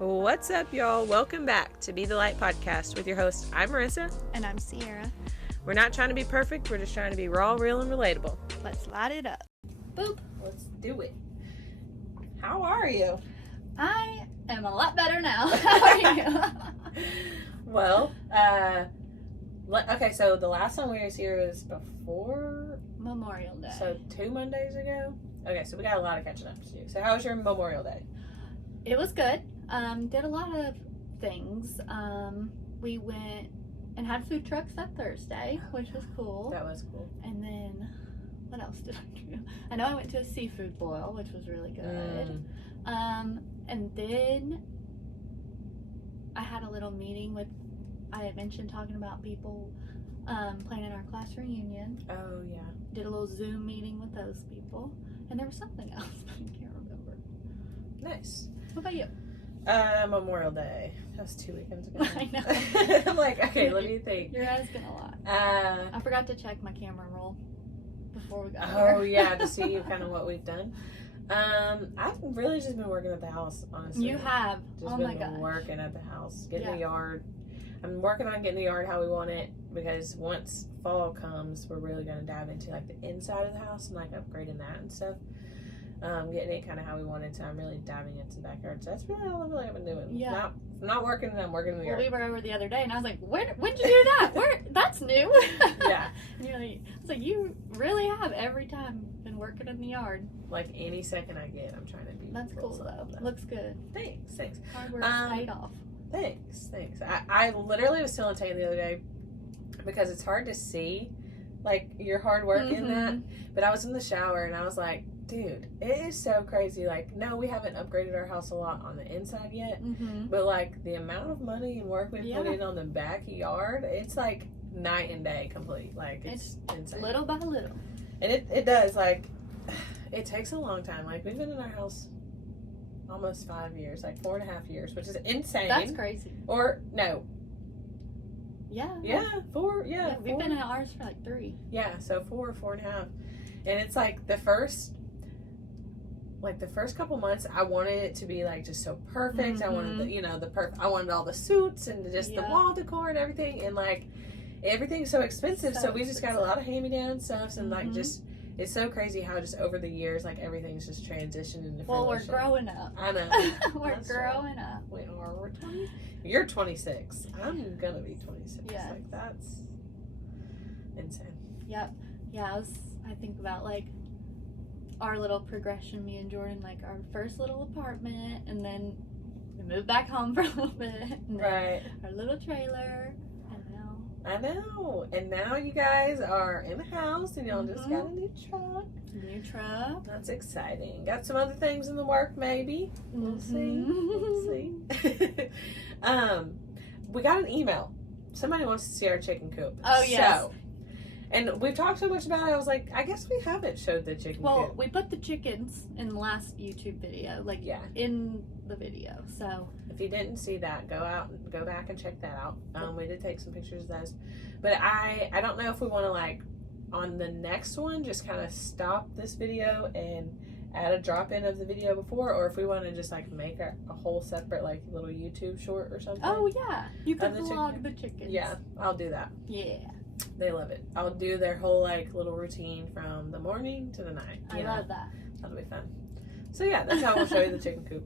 What's up, y'all? Welcome back to Be the Light Podcast with your host. I'm Marissa. And I'm Sierra. We're not trying to be perfect. We're just trying to be raw, real, and relatable. Let's light it up. Boop. Let's do it. How are you? I am a lot better now. How are you? Well, okay, so the last time we were here was before Memorial Day. So 2 Mondays ago? Okay, so we got a lot of catching up to do. So how was your Memorial Day? It was good. Did a lot of things. We went and had food trucks that Thursday, which was cool. That was cool. And then, what else did I do? I know I went to a seafood boil, which was really good. And then I had a little meeting with, I had mentioned talking about people planning our class reunion. Oh, yeah. Did a little Zoom meeting with those people. And there was something else, but I can't remember. Nice. What about you? Memorial Day. That was 2 weekends ago. I know. I'm like, okay, let me think. You're asking a lot. I forgot to check my camera roll before we got here. Oh, yeah, to see kind of what we've done. I've really just been working at the house, honestly. You have. Just my been gosh. working at the house, getting the yard. I'm working on getting the yard how we want it, because once fall comes, we're really going to dive into like the inside of the house and like upgrading that and stuff. Getting it kind of how we want it, so I'm really diving into the backyard. So that's really all I've really been doing. Yeah. Not working, and I'm working in the yard. Well, we were over the other day, and I was like, when'd you do that? That's new. Yeah. And you're like, I was like, you really have every time been working in the yard. Like any second I get, I'm trying to be. That's cool, though. Looks good. Thanks. Hard work paid off. Thanks. I literally was telling Tay the other day, because it's hard to see, like, your hard work in that. But I was in the shower, and I was like, dude, it is so crazy. Like, no, we haven't upgraded our house a lot on the inside yet. But, like, the amount of money and work we put in on the backyard, it's, like, night and day complete. Like, it's insane. Little by little. And it does, like, it takes a long time. Like, we've been in our house almost 5 years, like 4.5 years, which is insane. That's crazy. Or, no. Yeah. Yeah, 4, yeah. We've been in ours for like 3. Yeah, so 4.5. And it's like the first couple months, I wanted it to be like just so perfect. I wanted I wanted all the suits and just the wall decor and everything, and like everything's so expensive. So we just got a lot of hand-me-down stuff, and like just it's so crazy how just over the years like everything's just transitioned into. Well, we're growing up. I know. We're growing up. We are. We're 20. You're 26. I'm gonna be 26. Yes. Like that's insane. Yep. Yeah. I think about like our little progression, me and Jordan, like our first little apartment, and then we moved back home for a little bit, and then our little trailer, and now. I know. And now you guys are in the house, and y'all just got a new truck. New truck. That's exciting. Got some other things in the work, maybe. We'll see. We'll see. We got an email. Somebody wants to see our chicken coop. Oh, yes. So, and we've talked so much about it, I was like, I guess we haven't showed the chicken coop. Well, we put the chickens in the last YouTube video, in the video, so. If you didn't see that, go back and check that out. We did take some pictures of those. But I don't know if we want to, like, on the next one, just kind of stop this video and add a drop-in of the video before, or if we want to just, like, make a whole separate, like, little YouTube short or something. Oh, yeah. You could vlog the chickens. Yeah, I'll do that. Yeah. They love it. I'll do their whole, like, little routine from the morning to the night. I love that. That'll be fun. So, yeah, that's how we'll show you the chicken coop.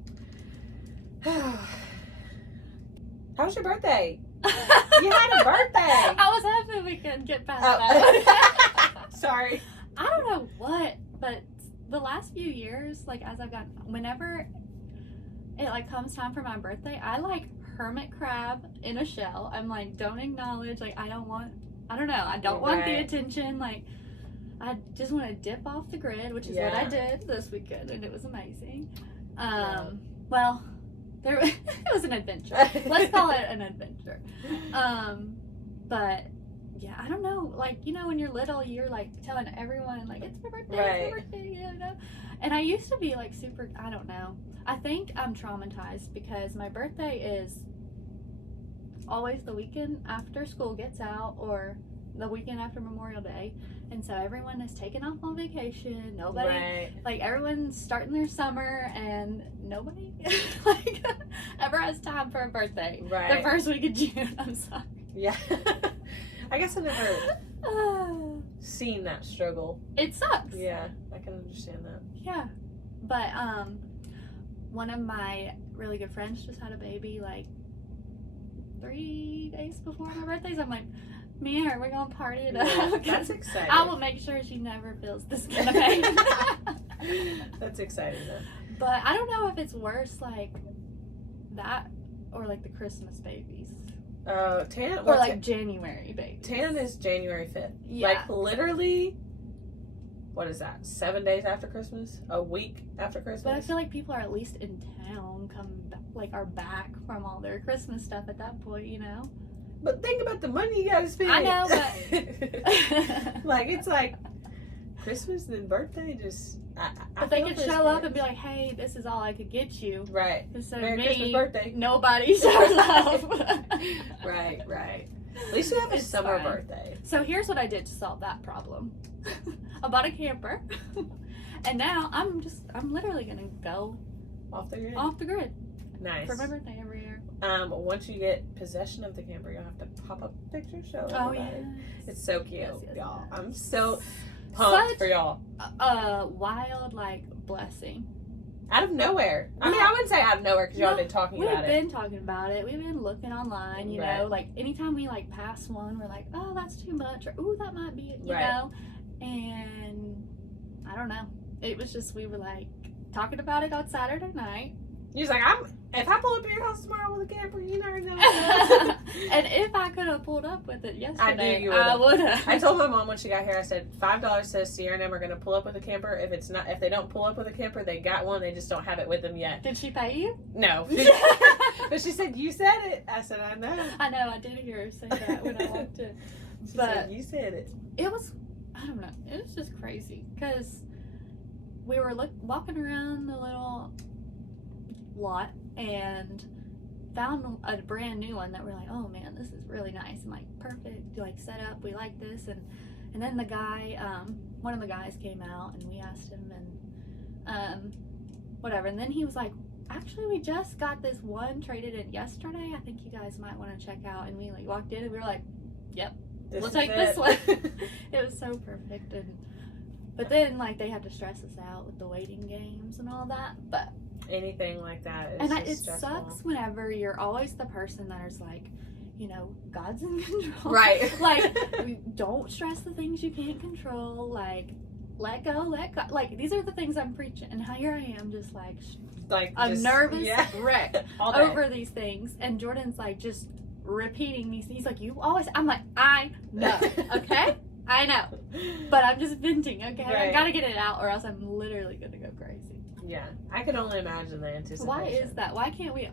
How was your birthday? You had a birthday. I was hoping we could get past that. Sorry. I don't know what, but the last few years, like, as I've gotten, whenever it, like, comes time for my birthday, I, like, hermit crab in a shell. I'm like, don't acknowledge, like, I don't want the attention, like, I just want to dip off the grid, which is what I did this weekend, and it was amazing. Well, it was an adventure. Let's call it an adventure. But yeah, I don't know, like, you know, when you're little, you're like telling everyone, like, it's my birthday, it's my birthday, you know. And I used to be like super, I don't know. I think I'm traumatized because my birthday is always the weekend after school gets out or the weekend after Memorial Day. And so everyone is taking off on vacation. Nobody, like, everyone's starting their summer and nobody like ever has time for a birthday. Right. The first week of June. I'm sorry. Yeah. I guess I never seen that struggle. It sucks. Yeah, I can understand that. Yeah. But one of my really good friends just had a baby like 3 days before my birthday. So I'm like, me and her, we're gonna party it up. Yeah, that's exciting. I will make sure she never feels this kind of pain. That's exciting though. But I don't know if it's worse like that or like the Christmas babies. Tan Or like January babies. Tan is January 5th. Yeah. Like literally, what is that? 7 days after Christmas? A week after Christmas? But I feel like people are at least in town, are back from all their Christmas stuff at that point, you know? But think about the money you gotta spend. I know, but like it's like Christmas and birthday just. But they could show up and be like, "Hey, this is all I could get you." Right. Instead Merry of me, Christmas, birthday. nobody shows up. Right. At least you have a summer birthday. So here's what I did to solve that problem. I bought a camper, and now I'm literally gonna go off the grid. Nice. For my birthday every year. Once you get possession of the camper, you'll have to pop up a picture, show everybody. Oh yeah. It's so cute, yes, y'all. Yes. I'm so pumped for y'all. Wild blessing. Out of nowhere. I mean, I wouldn't say out of nowhere because y'all have been talking about We've been talking about it. We've been looking online, you know. Like, anytime we, pass one, we're like, oh, that's too much. Or, ooh, that might be it, you know. And, I don't know. It was just, we were, talking about it on Saturday night. He was like, if I pull up at your house tomorrow with a camper, you never know. And if I could have pulled up with it yesterday, I would have. I told my mom when she got here, I said, $5 says Sierra and them are going to pull up with a camper. If they don't pull up with a camper, they got one. They just don't have it with them yet. Did she pay you? No. But she said, you said it. I said, I know. I know. I did hear her say that when I walked in. She said, you said it. It was, I don't know. It was just crazy because we were walking around the little lot and found a brand new one that we're like, oh man, this is really nice and perfect, set up, we like this, and then the guy, one of the guys came out and we asked him and whatever, and then he was like, actually we just got this one traded in yesterday, I think you guys might want to check out, and we walked in and we were like, yep, we'll take this one. It was so perfect. But then they had to stress us out with the waiting games and all that, but anything like that is it stressful. Sucks whenever you're always the person that is God's in control. Right. We don't stress the things you can't control. Let go. These are the things I'm preaching. And here I am just a nervous wreck over these things. And Jordan's just repeating these. He's like, you always, I'm like, I know. Okay? I know. But I'm just venting. Okay? Right. I gotta get it out or else I'm literally gonna go crazy. Yeah, I can only imagine the anticipation. Why is that? Why can't we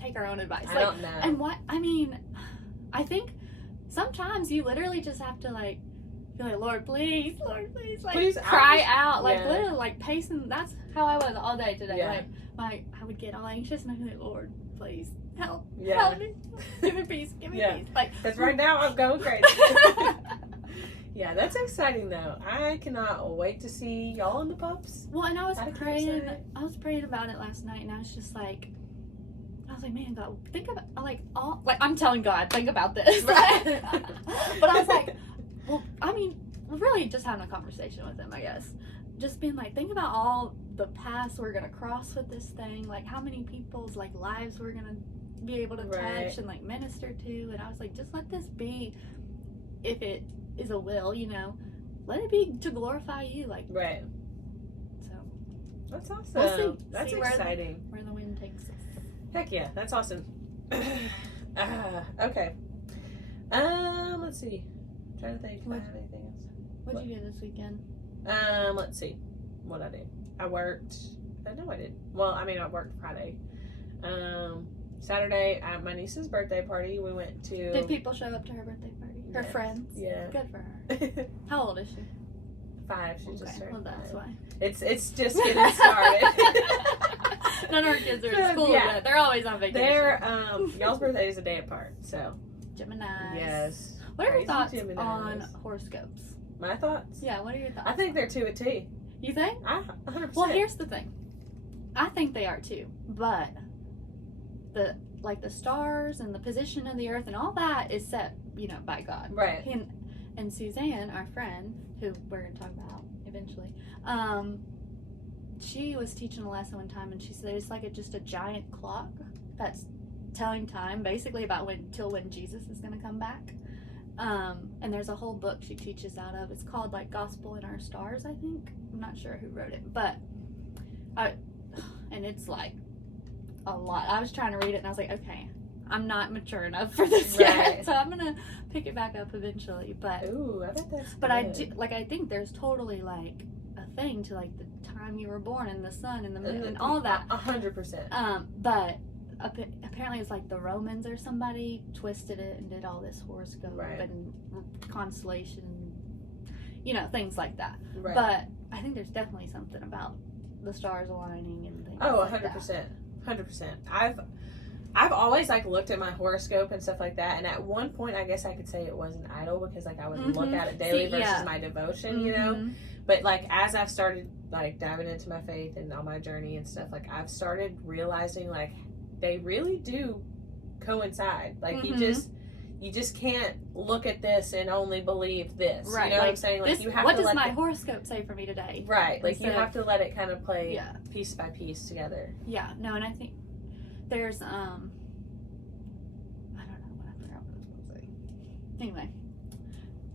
take our own advice? I don't know. And I think sometimes you literally just have to be like, Lord, please, please cry out, literally, pacing. That's how I was all day today. Yeah. I would get all anxious and I'd be like, Lord, please help, help me, give me peace, give me peace. Because right now I'm going crazy. Yeah, that's exciting though. I cannot wait to see y'all and the pups. Well, and I was praying about it last night, and I was just I was like, man, God, think about I'm telling God, think about this. Right. But I was like, well, I mean, really just having a conversation with him, I guess. Just being think about all the paths we're gonna cross with this thing, how many people's lives we're gonna be able to touch and minister to, and I was like, just let this be, if it is a will, let it be to glorify you, right. So that's awesome. We'll see. That's exciting. Where the wind takes us. Heck yeah, that's awesome. Okay. Let's see. I'm trying to think if I have anything else. What'd you do this weekend? Let's see. What'd I do? I worked. No, I did. Well, I mean, I worked Friday. Saturday at my niece's birthday party, we went to. Did people show up to her birthday party? Her friends? Yeah. Good for her. How old is she? 5. She just started. Well, that's 5. Why. It's just getting started. None of our kids are in school yet. They're always on vacation. Y'all's birthday is a day apart, so. Gemini. Yes. What are your thoughts on horoscopes? My thoughts? Yeah, what are your thoughts? I think they're to a T. You think? 100%. Well, here's the thing. I think they are too, but the stars and the position of the earth and all that is set, by God. Right. And Suzanne, our friend, who we're going to talk about eventually, she was teaching a lesson one time, and she said it's like just a giant clock that's telling time, basically about when Jesus is going to come back. And there's a whole book she teaches out of. It's called like Gospel in Our Stars, I think. I'm not sure who wrote it, but and it's like a lot. I was trying to read it, and I was like, okay, I'm not mature enough for this yet, so I'm gonna pick it back up eventually. But ooh, I bet that's but good. I think there's totally like a thing to like the time you were born and the sun and the moon and all that. 100%. But apparently it's like the Romans or somebody twisted it and did all this horoscope and constellation, things like that. Right. But I think there's definitely something about the stars aligning and things. Oh, like 100%. 100%. I've always like looked at my horoscope and stuff like that, and at one point I guess I could say it was an idol because like I would look at it daily versus my devotion, But like as I've started like diving into my faith and on my journey and stuff, like I've started realizing like they really do coincide. Like you just can't look at this and only believe this. Right. You know what I'm saying? Like you have what to does my horoscope say for me today? Right. Like you have to let it kind of play piece by piece together. Yeah. No, and I think there's I don't know what I forgot what I was going to say. Anyway,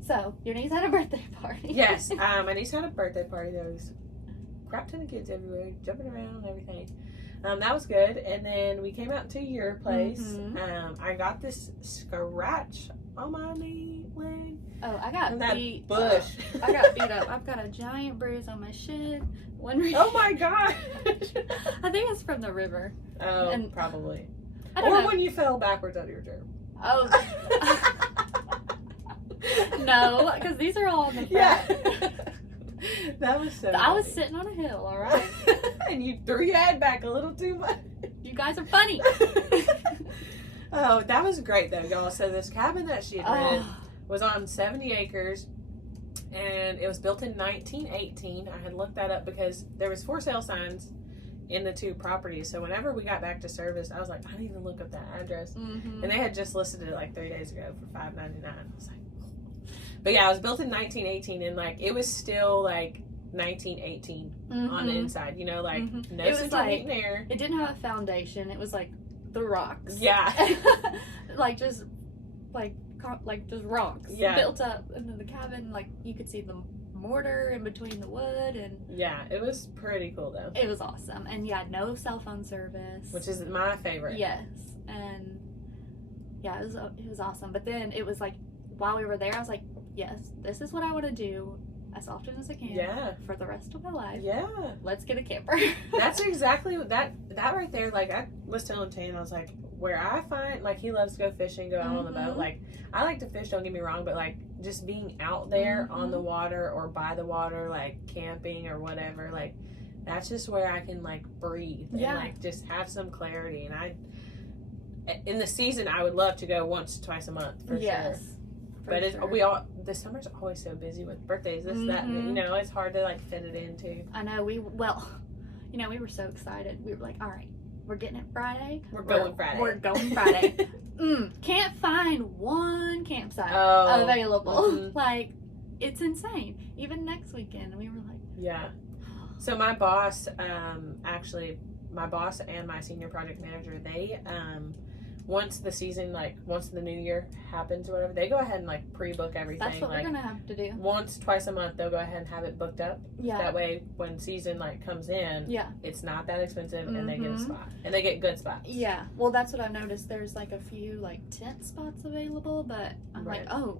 so your niece had a birthday party. Yes, my niece had a birthday party. There was a crap ton of kids everywhere, jumping around and everything. That was good. And then we came out to your place. I got this scratch on my knee leg. Oh, I got beat. Bush. I got beat up. I've got a giant bruise on my shin. Oh my god! I think it's from the river. Oh, and probably. I don't know. When you fell backwards out of your chair. Oh. No, because these are all on the front. Yeah. That was so I was sitting on a hill, all right? And you threw your head back a little too much. You guys are funny. Oh, that was great though, y'all. So this cabin that she had rented was on 70 acres. And it was built in 1918. I had looked that up because there was for sale signs in the two properties. So whenever we got back to service, I was like, I need to look up that address. And they had just listed it like 3 days ago for $5.99. I was like, but yeah, it was built in 1918, and like it was still like 1918 on the inside. Like no central heat and air. It didn't have a foundation. It was like the rocks. Yeah. just rocks built up into the cabin. Like you could see the mortar in between the wood, and yeah, it was pretty cool though. It was awesome, and no cell phone service, which is my favorite. Yes, and yeah, it was awesome. But then it was like while we were there, I was like, yes, this is what I want to do as often as I can. Yeah. For the rest of my life. Yeah. Let's get a camper. That's exactly that right there. Like I was telling Tane, I was like, where I find, like, he loves to go fishing, go out on the boat. Like, I like to fish, don't get me wrong, but, like, just being out there on the water or by the water, like, camping or whatever, like, that's just where I can, like, breathe and, like, just have some clarity. And in the season, I would love to go once, twice a month, for sure. But the summer's always so busy with birthdays, this, that, and, it's hard to, like, fit it in, too. I know, we were so excited. We were like, all right. We're getting it Friday. We're going Friday. Can't find one campsite available. Like, it's insane. Even next weekend. We were like... Yeah. So my boss, my boss and my senior project manager, they, once the season, like, once the new year happens or whatever, they go ahead and, like, pre-book everything. That's what we're going to have to do. Once, twice a month, they'll go ahead and have it booked up. Yeah. That way, when season, like, comes in, it's not that expensive, and they get a spot. And they get good spots. Yeah. Well, that's what I've noticed. There's, like, a few, like, tent spots available, but I'm like, oh,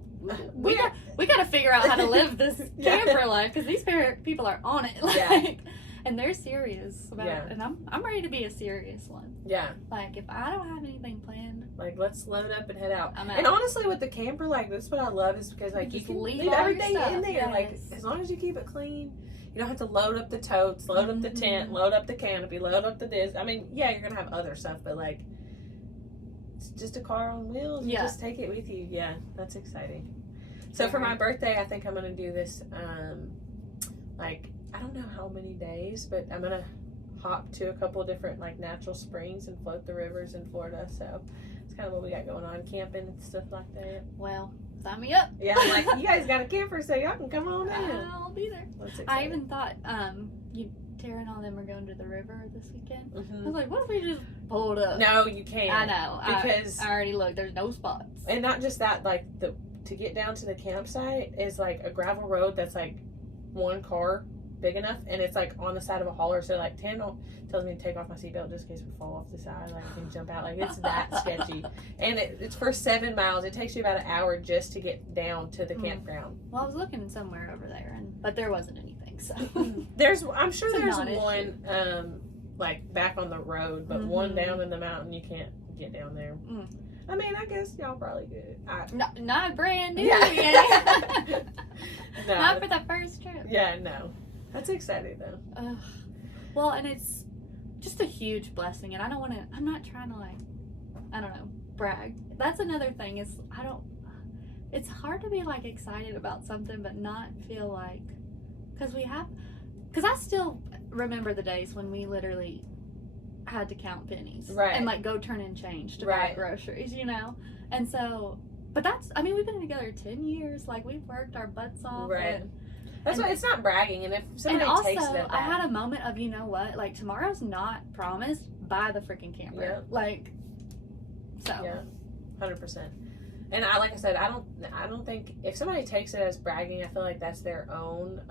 we got to figure out how to live this camper life, because these people are on it. Like, and they're serious about it. And I'm ready to be a serious one. Yeah. Like, if I don't have anything planned, like, let's load up and head out. I'm out. And honestly, with the camper, like, that's what I love, is because, like, you can leave everything in there. Yes. Like, as long as you keep it clean, you don't have to load up the totes, load up the tent, load up the canopy, load up the disc. I mean, yeah, you're going to have other stuff, but, like, it's just a car on wheels. You just take it with you. Yeah, that's exciting. So for my birthday, I think I'm going to do this, like, I don't know how many days, but I'm going to hop to a couple of different like natural springs and float the rivers in Florida. So it's kind of what we got going on, camping and stuff like that. Well, sign me up. Yeah, I'm like, you guys got a camper, so y'all can come on in. I'll be there. That's exciting. I even thought, Tara and all them are going to the river this weekend. Mm-hmm. I was like, what if we just pulled up? No, you can't. I know. Because I already looked. There's no spots. And not just that, like to get down to the campsite is like a gravel road that's like one car big enough, and it's like on the side of a hauler. So like Tandem tells me to take off my seatbelt just in case we fall off the side, like I can jump out. Like it's that sketchy. And it's for 7 miles. It takes you about an hour just to get down to the campground. Well, I was looking somewhere over there, but there wasn't anything. So I'm sure there's non-issue. one like back on the road, but one down in the mountain you can't get down there. I mean, I guess y'all probably could. Not brand new. Yeah. No. Not for the first trip. Yeah, no. That's exciting though. Well, and it's just a huge blessing, and I'm not trying to like, I don't know, brag. That's another thing is it's hard to be like excited about something but not feel like, because I still remember the days when we literally had to count pennies. Right. And like go turn in change to buy groceries, you know? And so, but we've been together 10 years, like we've worked our butts off. Right. That's why it's not bragging, and if somebody also, takes it, I had a moment of, you know what, like tomorrow's not promised. Buy the freaking camper. Yep. Like, so. Yeah, 100%. And like I said, I don't think if somebody takes it as bragging, I feel like that's their own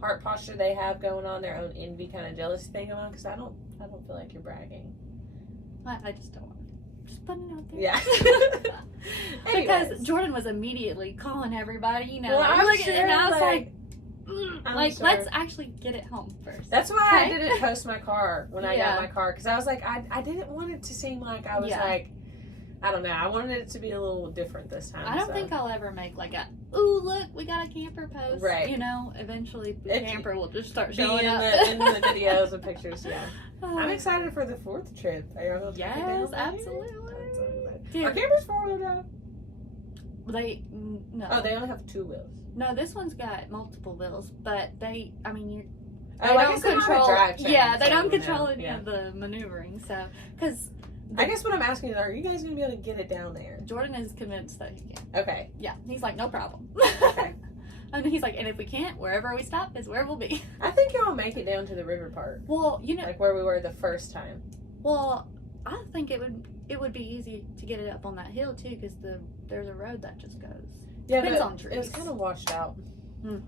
heart posture they have going on, their own envy kind of jealousy thing going on. Because I don't feel like you're bragging. I just don't want to. Just putting it out there. Yeah. Because Jordan was immediately calling everybody, you know. Well, like, I'm look, sure, and I was like, sure. Let's actually get it home first. That's why I didn't post my car when I got my car, because I was like, I didn't want it to seem like I was like, I don't know. I wanted it to be a little different this time. I don't think I'll ever make like a, ooh, look, we got a camper post. Right. You know, eventually the camper will just start showing in up. in the videos and pictures, yeah. I'm excited for the 4th trip. Are you going to take it down? Yes, absolutely. Are campers 4-wheel drive? No. Oh, they only have 2 wheels. No, this one's got multiple wheels, but they I don't control. They they don't control any of the maneuvering. So, because I guess what I'm asking is, are you guys going to be able to get it down there? Jordan is convinced that he can. Okay. Yeah, he's like, no problem. Okay. And he's like, and if we can't, wherever we stop is where we'll be. I think y'all make it down to the river part. Well, you know, like where we were the first time. Well, I think it would be easy to get it up on that hill too, because there's a road that just goes. Yeah, Depends but on trees. it was kind of washed out.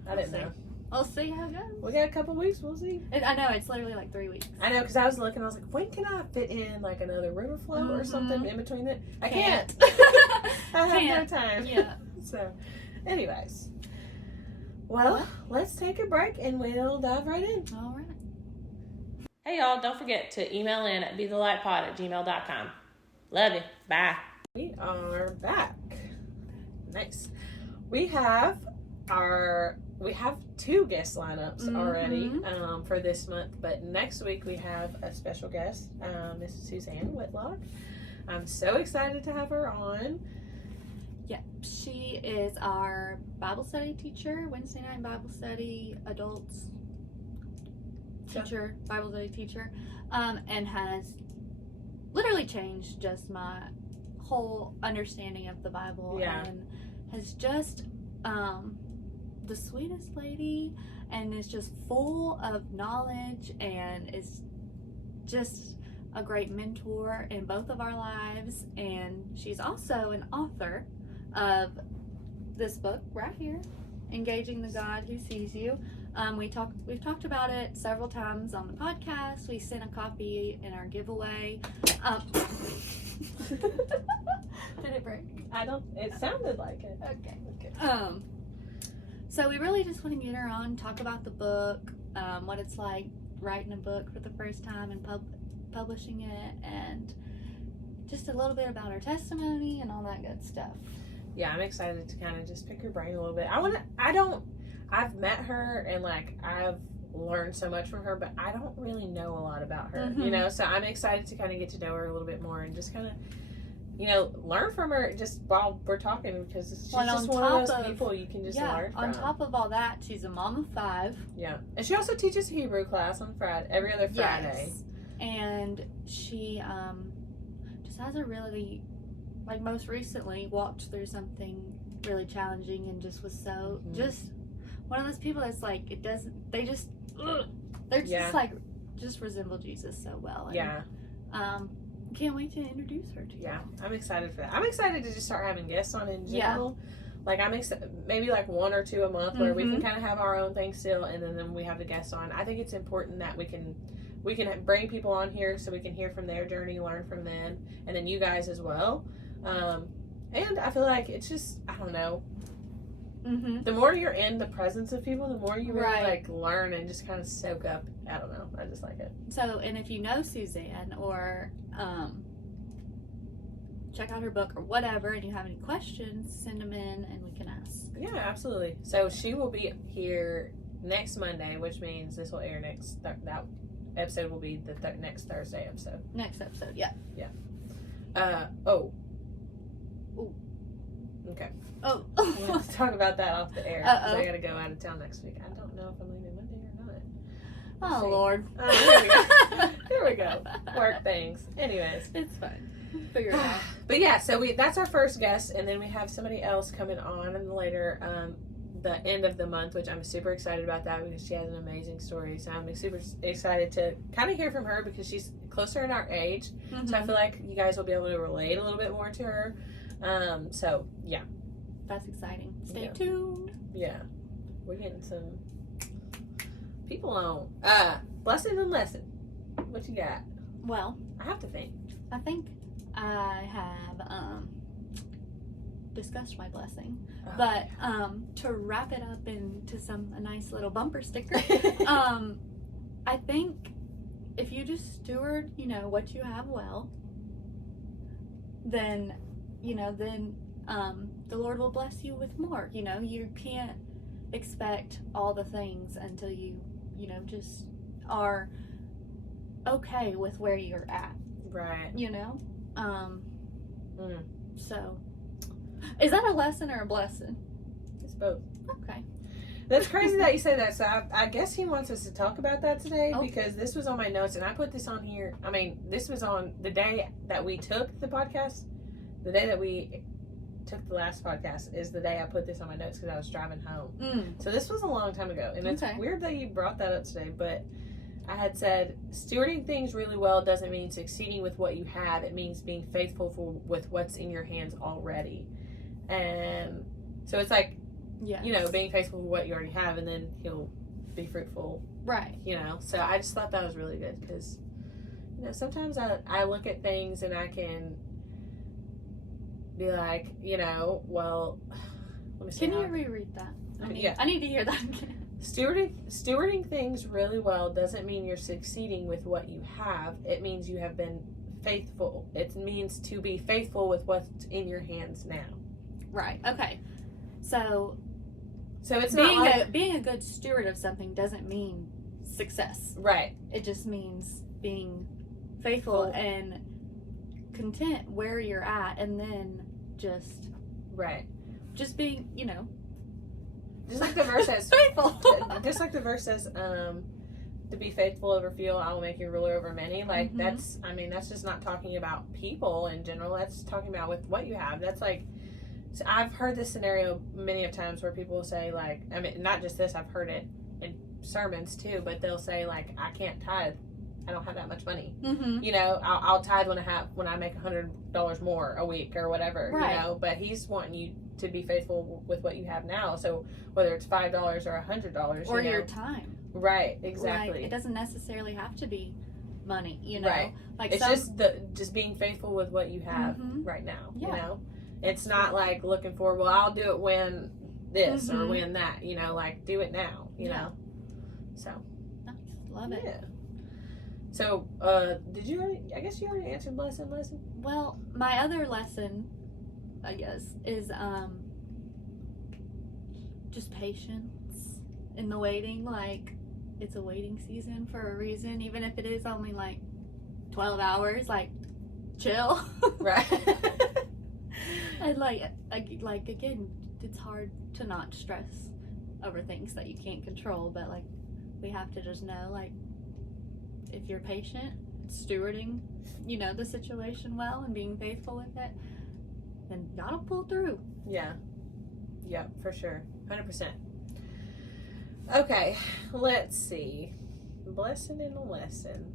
I didn't know. We'll see how it goes. We got a couple weeks. We'll see. I know it's literally like 3 weeks. I know, because I was looking. I was like, when can I fit in like another river float or something in between it? I can't. I have no time. Yeah. So, anyways. Well, let's take a break and we'll dive right in. All right. Hey, y'all, don't forget to email in at bethelightpod@gmail.com. Love you. Bye. We are back. Nice. We have 2 guest lineups already for this month, but next week we have a special guest, Miss Suzanne Whitlock. I'm so excited to have her on. Yeah, she is our Bible study teacher, Wednesday night Bible study, adults teacher, Bible study teacher, and has literally changed just my whole understanding of the Bible, and has just the sweetest lady, and is just full of knowledge, and is just a great mentor in both of our lives. And she's also an author of this book right here, Engaging the God Who Sees You. We've talked about it several times on the podcast. We sent a copy in our giveaway. Did it break? It sounded like it. Okay. So we really just want to get her on, talk about the book, what it's like writing a book for the first time and publishing it, and just a little bit about her testimony and all that good stuff. Yeah, I'm excited to kind of just pick her brain a little bit. I've met her and like I've learned so much from her, but I don't really know a lot about her, you know, so I'm excited to kind of get to know her a little bit more and just kind of learn from her just while we're talking, because she's Well, just one of those people you can just learn from. On top of all that, she's a mom of 5. Yeah. And she also teaches Hebrew class on Friday, every other Friday. Yes. And she just has a really, like, most recently walked through something really challenging and just was so, just one of those people that's like, they just like, just resemble Jesus so well. And, can't wait to introduce her to you. Yeah, I'm excited for that. I'm excited to just start having guests on in general. Like, I'm maybe like 1 or 2 a month where we can kind of have our own thing still, and then we have the guests on. I think it's important that we can bring people on here so we can hear from their journey, learn from them, and then you guys as well. And I feel like it's just, I don't know. The more you're in the presence of people, the more you really like learn and just kind of soak up. I don't know. I just like it. So, and if you know Suzanne or check out her book or whatever, and you have any questions, send them in and we can ask. Yeah, absolutely. So she will be here next Monday, which means this will air next. That episode will be the next Thursday episode. Next episode, yeah. Oh. Ooh. Okay. Oh. Let's talk about that off the air. I gotta go out of town next week. I don't know if I'm leaving Monday or not. Lord. Here we go. Here we go. Work things. Anyways. It's fine. Figure it out. But yeah, so that's our first guest, and then we have somebody else coming on in later, the end of the month, which I'm super excited about that because she has an amazing story. So I'm super excited to kind of hear from her because she's closer in our age. So I feel like you guys will be able to relate a little bit more to her. So yeah. That's exciting. Stay tuned. Yeah. We're getting some people on. Blessin and lesson. What you got? Well, I have to think. I think I have discussed my blessing. But to wrap it up into a nice little bumper sticker, I think if you just steward, what you have well, then the Lord will bless you with more. You can't expect all the things until you just are okay with where you're at. Right. So is that a lesson or a blessing? It's both. Okay. That's crazy that you say that. So I guess he wants us to talk about that today because this was on my notes and I put this on here. I mean, this was on the day that we took the podcast. The day that we took the last podcast is the day I put this on my notes because I was driving home. So this was a long time ago. And it's weird that you brought that up today, but I had said, stewarding things really well doesn't mean succeeding with what you have. It means being faithful with what's in your hands already. And so it's like, being faithful with what you already have, and then he'll be fruitful. Right. So I just thought that was really good because, sometimes I look at things and I can be like, well, let me see. Can you reread that? I need to hear that again. Stewarding things really well doesn't mean you're succeeding with what you have. It means you have been faithful. It means to be faithful with what's in your hands now. Right. Okay. So it's being a good steward of something doesn't mean success. Right. It just means being faithful and content where you're at, and then just being, just like the verse says, faithful. Just like the verse says, to be faithful over few, I will make you ruler over many. Like that's just not talking about people in general. That's talking about with what you have. That's like, so I've heard this scenario many of times where people will say like, not just this, I've heard it in sermons too, but they'll say like, I can't tithe. I don't have that much money. I'll tithe when I make $100 more a week or whatever. Right. But he's wanting you to be faithful with what you have now. So whether it's $5 or $100, or your time. Right. Exactly. Like, it doesn't necessarily have to be money. Right. Like it's just being faithful with what you have right now. Yeah. It's not like looking for, well, I'll do it when this or when that. Like do it now. You know. So. Nice. Love it. Yeah. So, did you already, I guess you already answered lesson? Well, my other lesson, I guess, is, just patience in the waiting. Like, it's a waiting season for a reason, even if it is only, 12 hours, chill. Right. And like again, it's hard to not stress over things that you can't control, but like we have to just know, like, if you're patient, stewarding, the situation well and being faithful with it, then God will pull through. Yeah. Yep, for sure. 100%. Okay, let's see. Blessing and a lesson.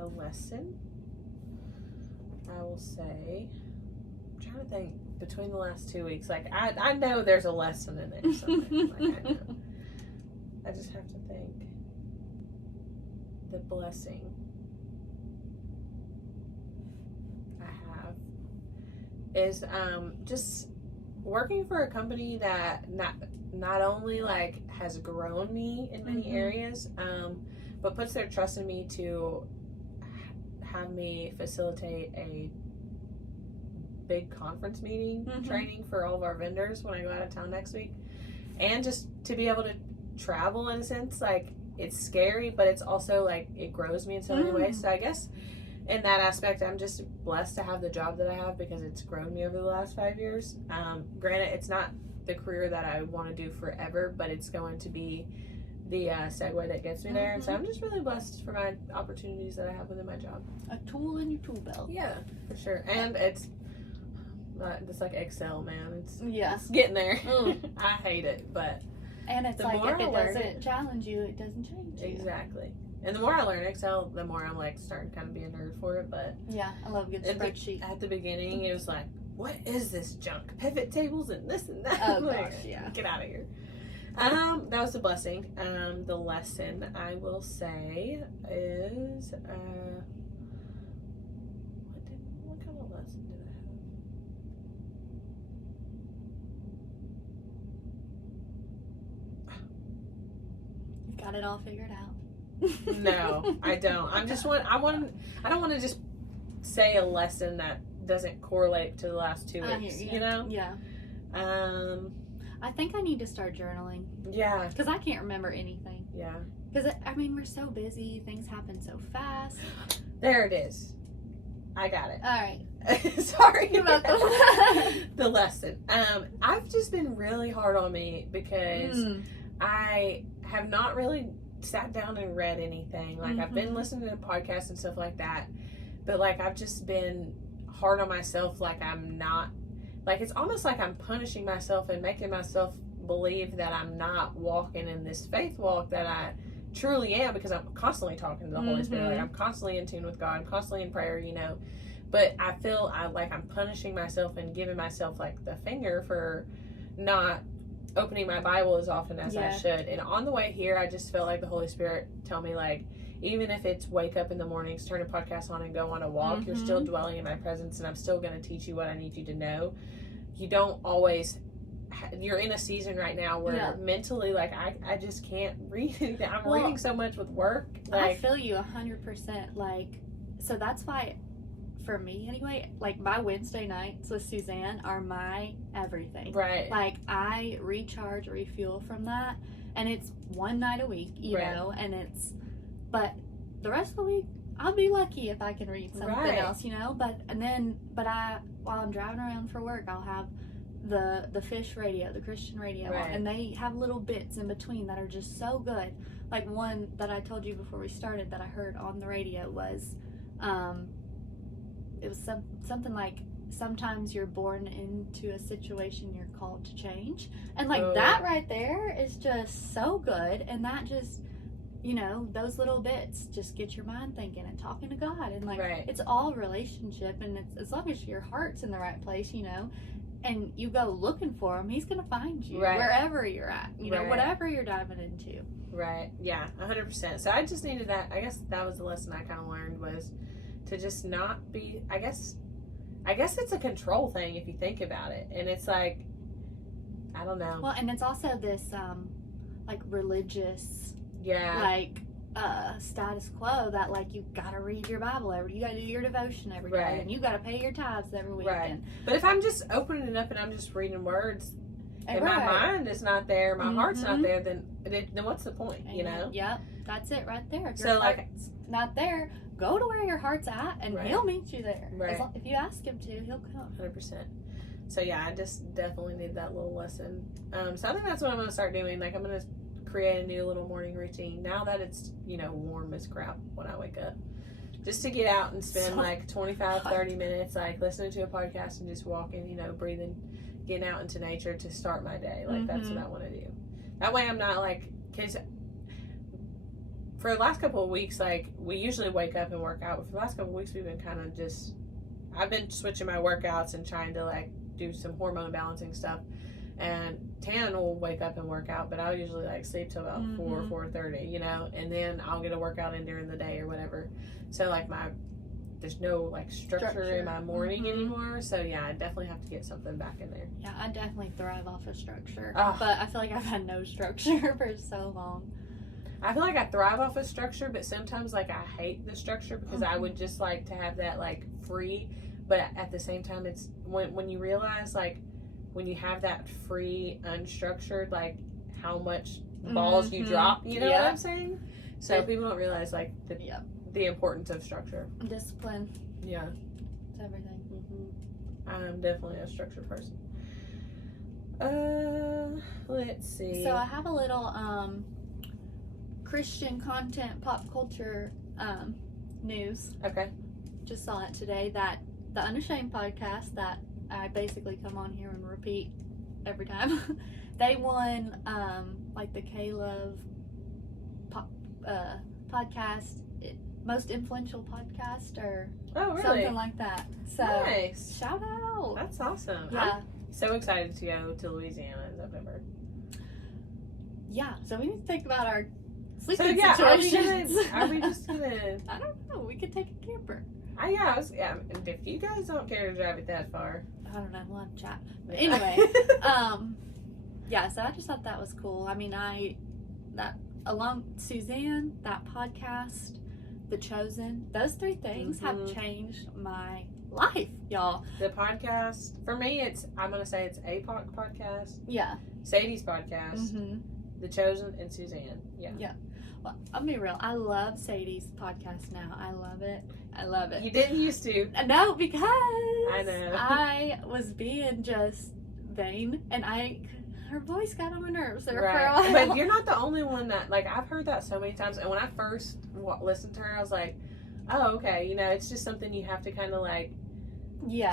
A lesson, I will say, I'm trying to think between the last 2 weeks, like I know there's a lesson in there somewhere. Like I know. I just have to think. The blessing I have is just working for a company that not only like has grown me in many areas, but puts their trust in me to have me facilitate a big conference meeting training for all of our vendors when I go out of town next week, and just to be able to travel in a sense. Like, it's scary, but it's also like it grows me in so many ways. So I guess in that aspect, I'm just blessed to have the job that I have because it's grown me over the last 5 years. Granted, it's not the career that I want to do forever, but it's going to be the segue that gets me there. And so I'm just really blessed for my opportunities that I have within my job. A tool in your tool belt. Yeah, for sure. And it's like Excel, man. It's getting there. I hate it, but and it's like, if it doesn't challenge you, it doesn't change you. Exactly. And the more I learn Excel, the more I'm like starting to kind of be a nerd for it. But yeah, I love a good spreadsheet. At the beginning, it was like, what is this junk? Pivot tables and this and that. Oh gosh, yeah. Get out of here. That was a blessing. The lesson, I will say, is what kind of lesson did I have? You've got it all figured out. No, I don't. I don't want to just say a lesson that doesn't correlate to the last 2 weeks. Yeah. I think I need to start journaling. Yeah. Because I can't remember anything. Yeah. Because, we're so busy. Things happen so fast. There it is. I got it. All right. Sorry about the lesson. I've just been really hard on me because I have not really sat down and read anything. Like, I've been listening to podcasts and stuff like that. But, like, I've just been hard on myself. Like, I'm not... Like, it's almost like I'm punishing myself and making myself believe that I'm not walking in this faith walk that I truly am, because I'm constantly talking to the Holy Spirit. Like, I'm constantly in tune with God. I'm constantly in prayer, But I feel like I'm punishing myself and giving myself, like, the finger for not opening my Bible as often as I should. And on the way here, I just felt like the Holy Spirit tell me, like, even if it's wake up in the mornings, turn a podcast on and go on a walk, you're still dwelling in my presence, and I'm still going to teach you what I need you to know. You don't always... You're in a season right now where mentally, like, I just can't read anything. I'm reading so much with work. Like, I feel you 100%. Like, so that's why, for me anyway, like, my Wednesday nights with Suzanne are my everything. Right. Like, I recharge, refuel from that, and it's one night a week, you know, and it's... But the rest of the week, I'll be lucky if I can read something else, But while I'm driving around for work, I'll have the fish radio, the Christian radio, and they have little bits in between that are just so good. Like, one that I told you before we started that I heard on the radio was, it was something like, sometimes you're born into a situation you're called to change, and like that right there is just so good, and that just... those little bits just get your mind thinking and talking to God, and like it's all relationship, and it's, as long as your heart's in the right place, and you go looking for him, he's gonna find you wherever you're at, whatever you're diving into. Right. Yeah, 100%. So I just needed that. I guess that was the lesson I kind of learned, was to just not be. I guess it's a control thing if you think about it, and it's like, I don't know. Well, and it's also this like religious. Yeah. Like status quo that, like, you gotta read your Bible you gotta do your devotion every day, and you gotta pay your tithes every week. Right. But if I'm just opening it up and I'm just reading words, if my mind is not there, my heart's not there, then what's the point, you know? Yep, that's it right there. If so your heart's not there, go to where your heart's at, and he'll meet you there. Right. If you ask him to, he'll come. 100%. So yeah, I just definitely need that little lesson. So I think that's what I'm going to start doing. Like, I'm going to create a new little morning routine now that it's, warm as crap when I wake up. Just to get out and spend like 25, 30 minutes, like listening to a podcast and just walking, breathing, getting out into nature to start my day. Like, that's what I want to do. That way I'm not like, because for the last couple of weeks, like, we usually wake up and work out. But for the last couple of weeks, we've been kind of just, I've been switching my workouts and trying to like do some hormone balancing stuff. And Tan will wake up and work out, but I'll usually like sleep till about 4:30, and then I'll get a workout in during the day or whatever. So like there's no like structure in my morning anymore. So yeah, I definitely have to get something back in there. Yeah, I definitely thrive off of structure, but I feel like I've had no structure for so long. I feel like I thrive off of structure, but sometimes like I hate the structure because I would just like to have that like free, but at the same time it's when you realize like when you have that free unstructured, like how much balls you drop, you know what I'm saying? So people don't realize like the importance of structure. Discipline. Yeah. It's everything. I'm definitely a structured person. Let's see. So I have a little Christian content pop culture news. Okay. Just saw it today that the Unashamed podcast that I basically come on here and repeat every time. They won like the K-Love podcast, most influential podcast or something like that. So nice. Shout out. That's awesome. Yeah. I'm so excited to go to Louisiana in September. Yeah. So we need to think about our sleeping situations. Are we just gonna? I don't know. We could take a camper. If you guys don't care to drive it that far, I don't know. We'll have to chat. But anyway, yeah. So I just thought that was cool. I mean, along Suzanne, that podcast, The Chosen, those three things have changed my life, y'all. The podcast for me, I'm gonna say it's APOC podcast. Yeah. Sadie's podcast. The Chosen and Suzanne. Yeah. Yeah. Well, I'll be real. I love Sadie's podcast now. I love it. You didn't used to. No, because I know. I was being just vain, and her voice got on my nerves there right. for a while. But you're not the only one that, like, I've heard that so many times, and when I first listened to her, I was like, oh, okay, it's just something you have to kind of, like,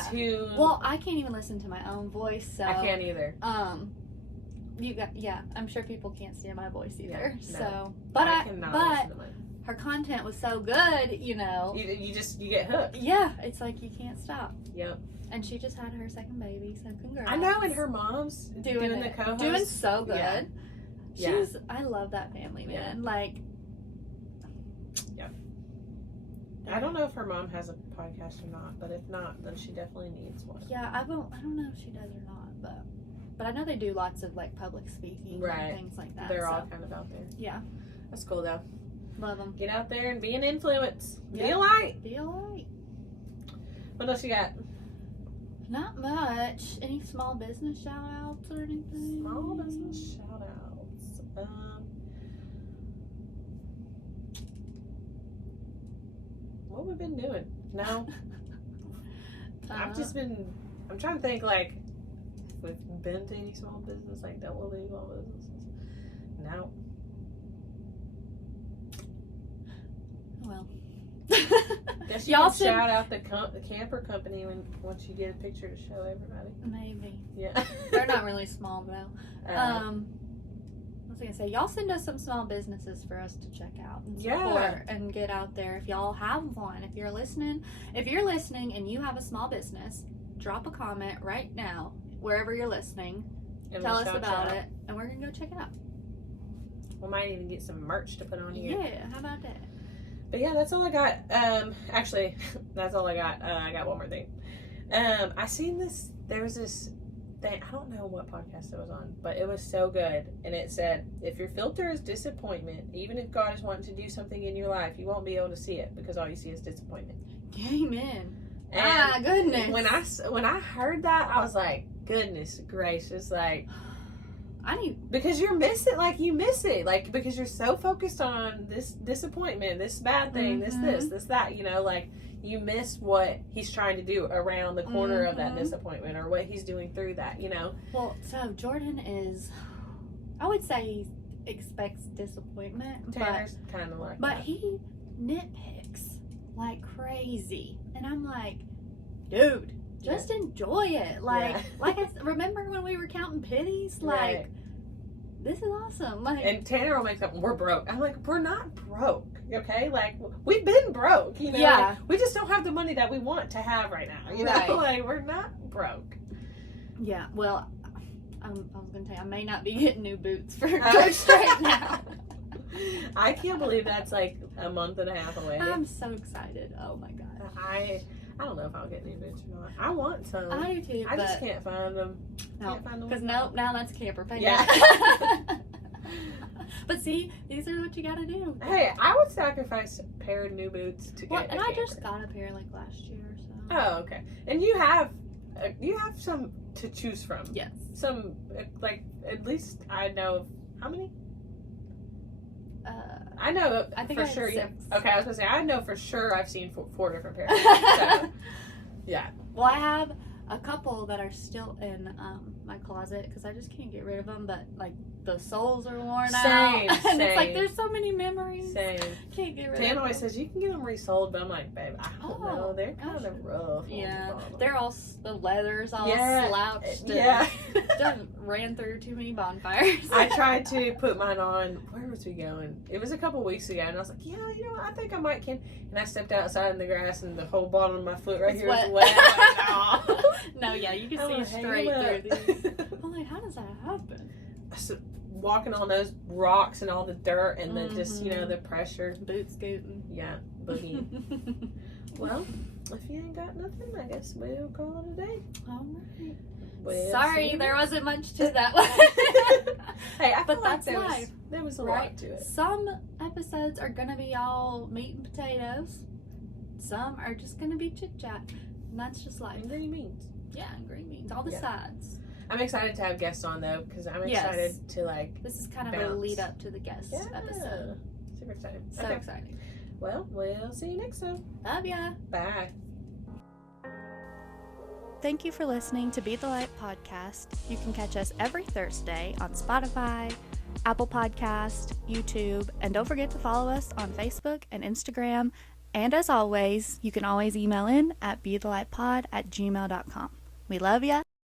tune. Well, I can't even listen to my own voice, so. I can't either. I'm sure people can't stand my voice either. Yeah, no. So, but listen to mine. Her content was so good, You get hooked. Yeah, it's like you can't stop. Yep. And she just had her second baby, so congrats. I know, and her mom's doing the co-host. Doing so good. Yeah. I love that family, man. Yeah. Like. Yep. I don't know if her mom has a podcast or not, but if not, then she definitely needs one. Yeah, I don't know if she does or not, but I know they do lots of like public speaking and things like that. They're all kind of out there. Yeah. That's cool though. Love them. Get out there and be an influence. Yeah. Be a light. Be a light. What else you got? Not much. Any small business shout outs or anything? Small business shout outs. What we've been doing? No. I'm trying to think like if we've been to any small business, like double any small businesses. No. Well. Guess you can shout out the camper company once you get a picture to show everybody. Maybe. Yeah. They're not really small though. What was I gonna say? Y'all send us some small businesses for us to check out and support and get out there. If y'all have one, if you're listening and you have a small business, drop a comment right now wherever you're listening. And tell us about it, and we're gonna go check it out. We might even get some merch to put on here. Yeah, how about that? But yeah, that's all I got. Actually, that's all I got. I got one more thing. I seen this. There was this thing. I don't know what podcast it was on, but it was so good. And it said, if your filter is disappointment, even if God is wanting to do something in your life, you won't be able to see it because all you see is disappointment. Amen. And goodness. When I heard that, I was like, goodness gracious, like, Because you're missing, like, you miss it. Like, because you're so focused on this disappointment, this bad thing, this, that, you know, like, you miss what he's trying to do around the corner of that disappointment, or what he's doing through that, you know? Well, so Jordan is, I would say he expects disappointment. Tanner's kind of like But that. he nitpicks like crazy. And I'm like, dude, just enjoy it. Like, remember when we were counting pennies? Like, this is awesome. Like, and Tanner will make up, we're broke. I'm like, we're not broke, okay? Like, we've been broke, you know? Yeah. Like, we just don't have the money that we want to have right now, you know? Right. Like, we're not broke. Yeah, well, I was going to tell you, I may not be getting new boots for George Strait now. I can't believe that's like a month and a half away. I'm so excited. Oh my gosh. I don't know if I'll get new boots or not. I want some. I do too. I just can't find them. No, because now that's camper pay. Yeah. But see, these are what you got to do. Hey, I would sacrifice a pair of new boots to get and a I camper. just got a pair like last year or so. Oh, okay. And you have some to choose from. Yes. Some, like, at least I know of, how many? I know I think for I had sure. 6. Yeah. Okay, I was gonna say I know for sure I've seen 4 different pairs. So, yeah. Well, I have a couple that are still in my closet because I just can't get rid of them. But like the soles are worn out, and it's like there's so many memories. Same. Can't get rid of Tan them. always says you can get them resold, but I'm like, babe, I don't know. They're kind of rough. Yeah, they're all the leather's all slouched. Yeah. Done ran through too many bonfires. I tried to put mine on. Where was we going? It was a couple weeks ago, and I was like, yeah, you know what? I think I might can. And I stepped outside in the grass, and the whole bottom of my foot right here was wet. I'm like, no, yeah, you can see straight through these. I'm like, how does that happen? So, walking on those rocks and all the dirt and the just, you know, the pressure. Boot scooting. Yeah, boogie. Well, if you ain't got nothing, I guess we'll call it a day. All right. We'll Sorry, there wasn't much to that one. Hey, I but feel that's like life. There was a right? lot to it. Some episodes are going to be all meat and potatoes. Some are just going to be chit-chat. And that's just life. And green beans. Yeah, and green beans. All the sides. I'm excited to have guests on, though, because I'm excited to, like, this is kind of a lead up to the guest episode. Super excited. So exciting. Well, we'll see you next time. Love ya. Bye. Thank you for listening to Be the Light Podcast. You can catch us every Thursday on Spotify, Apple Podcast, YouTube, and don't forget to follow us on Facebook and Instagram. And as always, you can always email in at bethelightpod@gmail.com. We love ya.